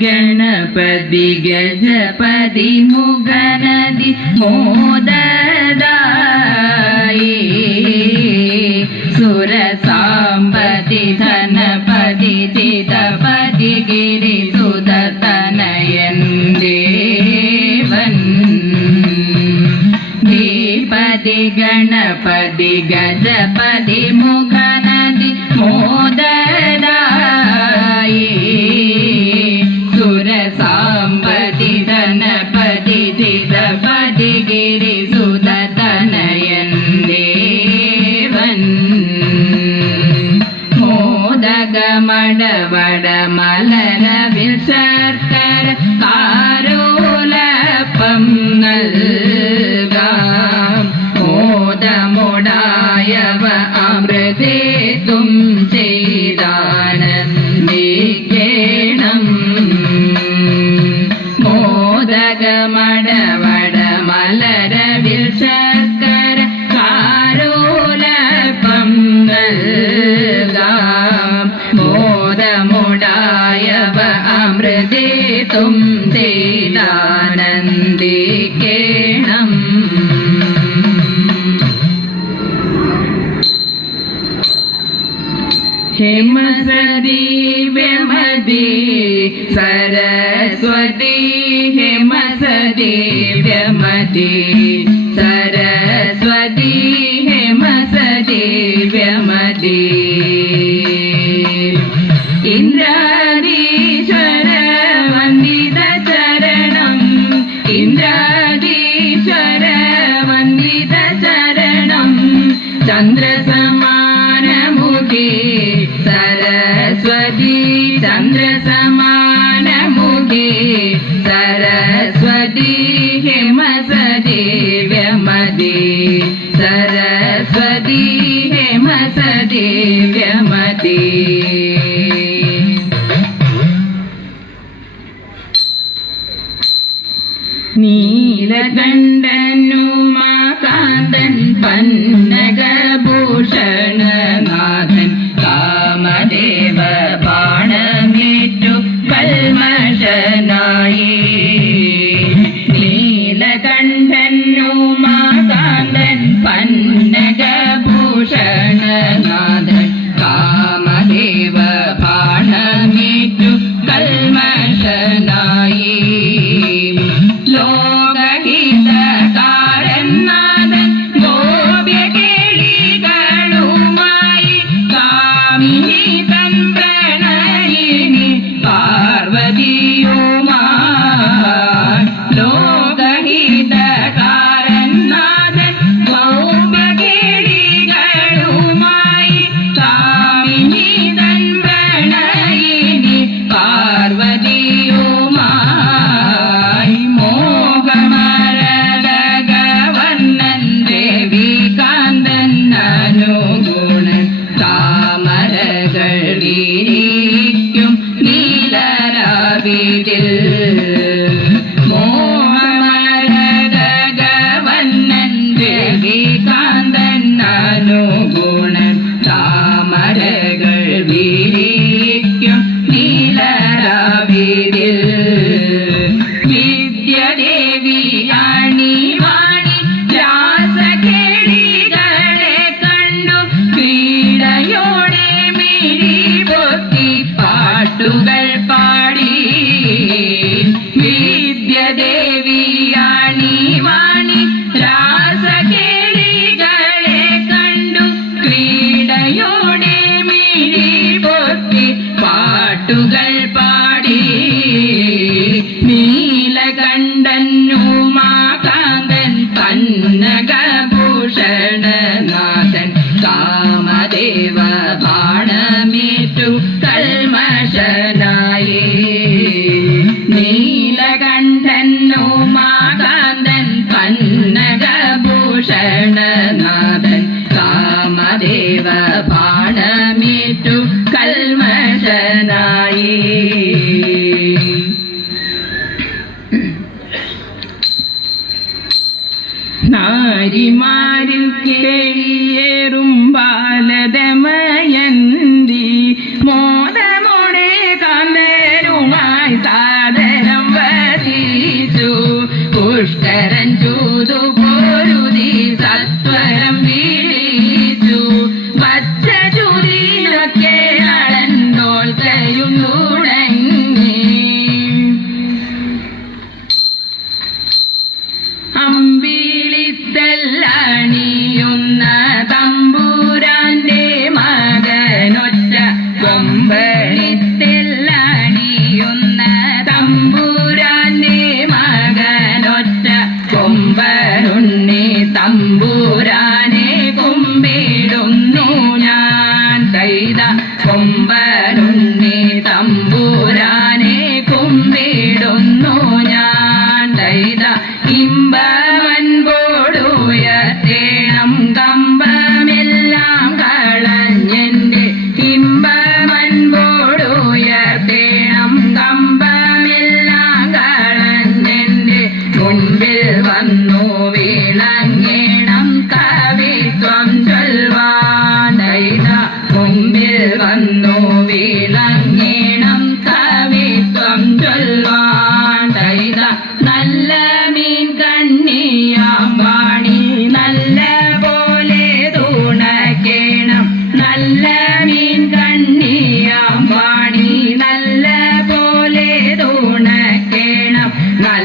ಗಣಪತಿ ಗಜಪತಿ ಮುಗನದಿ ಮೋದದಾಯಿ ಸುರ ಸಾಂಬತಿ ಧನಪತಿ ಚಿತಪತಿ ಗಿರಿ ಸುದತನಯನ್ ದೇವನ್ ಧೀಪತಿ ಗಣಪತಿ ಗಜಪತಿ ಮುಗನದಿ ಮೋದದಾಯಿ ಸುರ ಸಾಂಬತಿ ಧನಪತಿ ಚಿತಪತಿ ಗಿರಿ ಸುದತನಯನ್ ದೇವನ್ മോദക മടവട മലരവിൽ ശർക്കര കാരോലപ്പം നൽകാം മോദമുടായവ അമൃതേത്തും ചെയ്താനന്ദിക്കേണം മോദക മടവട മലരവിൽ ശർക്കര കാരോലപ്പം നൽകാം മോദമുടായവ അമൃതേത്തും ചെയ്താനന്ദിക്കേണം हेमसदी व्यमदी सरस्वती हेमसदी व्यमदी सरस्वती हेमसदी व्यमदी इंद्रादीश्वर वंदित चरणं इंद्रादीश्वर वंदित चरणं चन्द्रसमानमुखे सरस्वती चन्द्रसमानमुखे सरस्वती हेमसदी व्यमदी सरस्वती हेमसदी व्यमदी നീലകണ്ഠനുമാകാന്തൻ പന്നഗഭൂഷണനാഥൻ കാമദേവ ബാണമേറ്റു കൽമഷനായി നീലകണ്ഠനുമാകാന്തൻ പന്നഗഭൂഷണനാഥൻ കാമദേവ ബാണമേറ്റു കൽമഷനായി ലോകഹിതകാരനാഥൻ ഗോപ്യകേളികളുമായി കാമിനി തൻ പ്രണയിനി പാർവതിയുമായി ലോകഹിതകാരനാഥൻ ഗോപ്യകേളികളുമായി കാമിനി തൻ പ്രണയിനി പാർവതിയുമായി മോഹമരഗവന്നൻ ദേവികാന്തൻ അനുഗുണൻ താമരകൾ വിരിക്കും നീലരാവിതിൽ മോഹമരഗവന്നൻ ദേവികാന്തൻ അനുഗുണൻ താമരകൾ വിരിക്കും നീലരാവിതിൽ വിദ്യദേവിയാണി വാണി രാസകേളികളെ കണ്ടു പീഡയോടെ മിഴി പൊത്തി പാട്ടുകൾ പാടി വിദ്യദേവിയാണി വാണി രാസകേളികളെ കണ്ടു ക്രീഡയോടെ മിഴി പൊത്തി പാട്ടുകൾ പാടി നീലകണ്ഠനുമാകാന്തൻ പന്നഗഭൂഷണനാഥൻ കാമദേവ ബാണമേറ്റു കൽമഷനായി നീലകണ്ഠനുമാകാന്തൻ പന്നഗഭൂഷണനാഥൻ കാമദേവ ബാണമേറ്റു കൽമഷനായി നാരിമാരിൽ കേളിയേറും ബാലദമയന്തി മോദമോടെ കാന്തരുമായി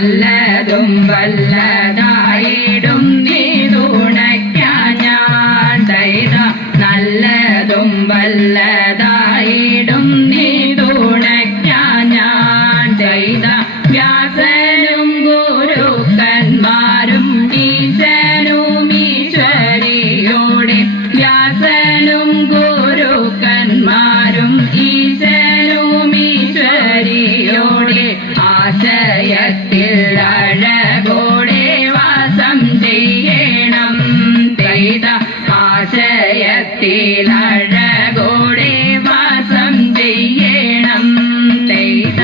നല്ലതും വല്ലതായിടും നീ തുണയ്ക്കാൻ ദൈത നല്ലതും വല്ലതായിടും നീ തുണയ്ക്കാൻ ദൈത വ്യാസനും ഗുരുക്കന്മാരും ഈശനും ഈശ്വരിയോടെ വ്യാസനും ഗുരുക്കന്മാരും ഈശനും ഈശ്വരിയോടെ ആശയത്തിൽ അഴകോടെ വാസം ചെയ്യണം ദൈത ആശയത്തിൽ അഴകോടെ വാസം ചെയ്യണം ദൈത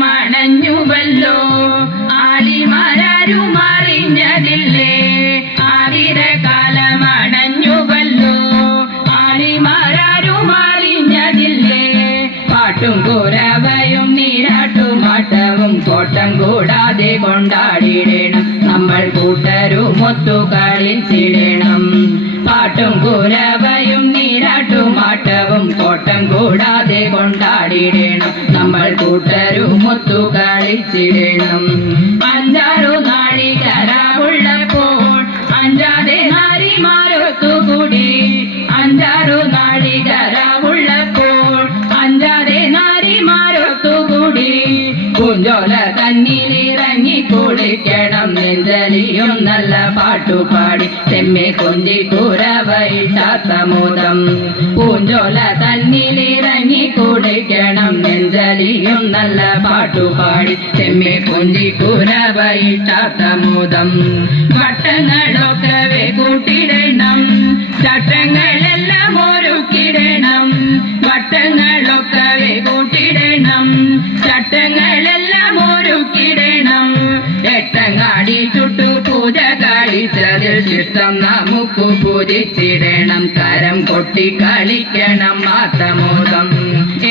ആതിരക്കാലമണഞ്ഞുവല്ലോ ആലിമാരും അറിഞ്ഞതില്ലേ ആതിരക്കാലമണഞ്ഞുവല്ലോ ആലിമാരും അറിഞ്ഞതില്ലേ പാട്ടും കുരവയും നീരാട്ടുമാട്ടവും കോട്ടം കൂടാതെ കൊണ്ടാടിയിടണം നമ്മൾ കൂട്ടരുമൊത്തു കളിച്ചിടണം പാട്ടും കുരവയും നീരാട്ടുമാട്ടവും കോട്ടം കൂടാതെ കൊണ്ടാടിയിടണം നമ്മൾ കൂട്ടരുമൊത്തു കളിച്ചിടണം അഞ്ചാറു നാഴികരമുള്ളപ്പോൾ അഞ്ചാതെ നാരിമാരൊത്തുകൂടി അഞ്ചാറു നാഴികരമുള്ളപ്പോൾ അഞ്ചാതെ നാരിമാരൊത്തുകൂടി പൂഞ്ചോല തന്നിലിറങ്ങി കുളിക്കണം നെഞ്ചലിയും നല്ല പാട്ടുപാടി ചെമ്മെ കൊഞ്ചി കുരവയിട്ടാത്ത മോദം പൂഞ്ചോല തന്നിലിറങ്ങി കുളിക്കണം നെഞ്ചലിയും നല്ല പാട്ടുപാടി ചെമ്മെ കൊഞ്ചി കുരവയിട്ടാത്ത മോദം വട്ടങ്ങളൊക്കെ കൂട്ടിടണം ചട്ടങ്ങളെല്ലാം ഒരുക്കിടണം വട്ടങ്ങളൊക്കെ കൂട്ടിടണം ചട്ടങ്ങളെല്ലാം ഒരുക്കിടണം എട്ടങ്ങാടി ചുട്ടു പൂജ കഴിച്ചതിൽ ശിഷ്ടം നമുക്ക് പൂജിച്ചിടണം കരം കൊട്ടി കളിക്കണം മാത്തമോദം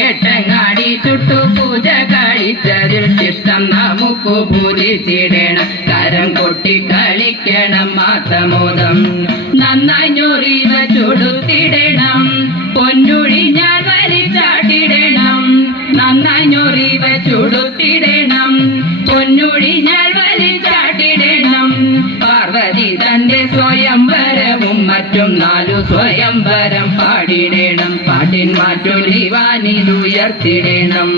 എട്ടങ്ങാടി ചുട്ടു പൂജ കഴിച്ചതിൽ ശിഷ്ടം നമുക്ക് പൂജിച്ചിടണം കരം കൊട്ടി കളിക്കണം മാത്തമോദം നന്നായി ഞൊറിവ ചുടുത്തിടണം പൊന്നുഴി ഞാൻ വലിച്ചാട്ടിടണം നന്നായി ഞൊറിവ ചുടുത്തിടണം പൊന്നുഴി ഞാൻ വലിച്ചാട്ടിടണം പാർവതി തന്റെ സ്വയംവരവും മറ്റും 4 സ്വയംവരം പാടിടണം പാട്ടിൻ മാറ്റൊലിവാനിലുയർത്തിടണം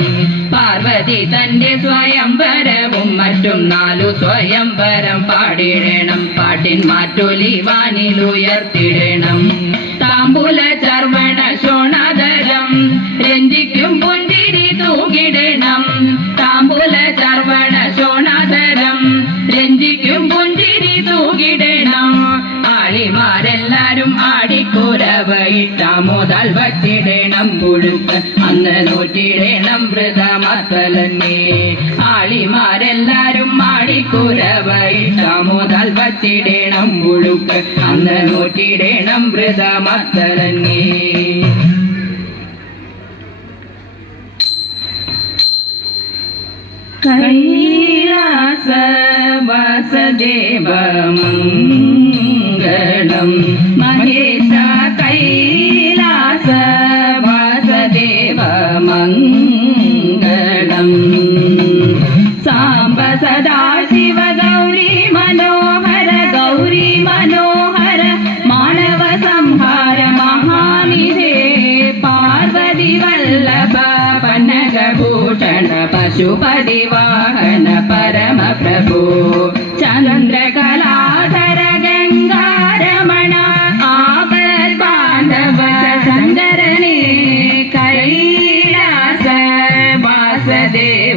പാർവതി തന്റെ സ്വയംവരവും മറ്റും 4 സ്വയംവരം പാടിടണം പാട്ടിൻ മാറ്റൊലിവാനിലുയർത്തിടണം താമ്പൂല ചർവണ ശോണാധരം രഞ്ജിക്കും പുഞ്ചിരി തൂകിടണം താമ്പൂല ചർവണ ശോണാധരം രഞ്ജിക്കും പുഞ്ചിരി തൂകിടണം ആളിമാരെല്ലാരും ആടിക്കുരവയിട്ടാമോദാൽ വച്ചിടണം പുഴുക്ക് അന്ന് നൂറ്റിടണം വൃതമത്തലന്നെ ആളിമാരെല്ലാരും ആടിക്കുരവയിട്ടാമോദാൽ വച്ചിടണം പുഴുക്ക് അന്ന് നൂറ്റിടണം വൃതമത്തലന്നെ കൈലാസ വാസദേവമംഗളം മഹേശ കൈലാസ വാസദേവമംഗളം സാംബ സദാശിവ ഗൗരി മനോഹര മാനവ സംഹാര മഹാനിധേ പാർവതി വല്ലഭ പന്നഗഭൂഷണ പശുപതി വാഹന പരമ പ്രഭു ചന്ദ്രകലാധര ഗംഗാരമണ ആപൽ ബാന്ധവ ശങ്കരനെ കൈലാസ വാസദേവ